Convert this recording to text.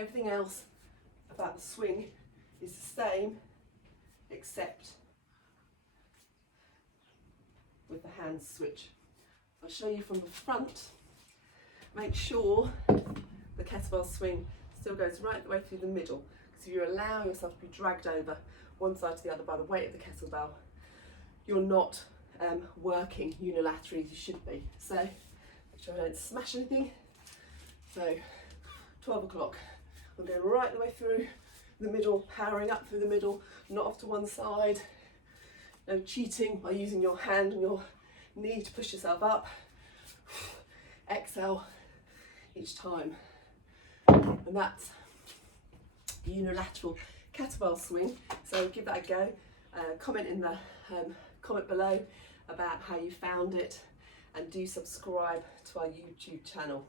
Everything else about the swing is the same, except with the hand switch. I'll show you from the front. Make sure the kettlebell swing still goes right the way through the middle, because if you allow yourself to be dragged over one side to the other by the weight of the kettlebell, you're not working unilaterally as you should be. So make sure I don't smash anything. So 12 o'clock, I'm going right the way through the middle, powering up through the middle, not off to one side. No cheating by using your hand and your knee to push yourself up. Exhale each time. And that's the unilateral kettlebell swing. So give that a go. Comment in the comment below about how you found it, and do subscribe to our YouTube channel.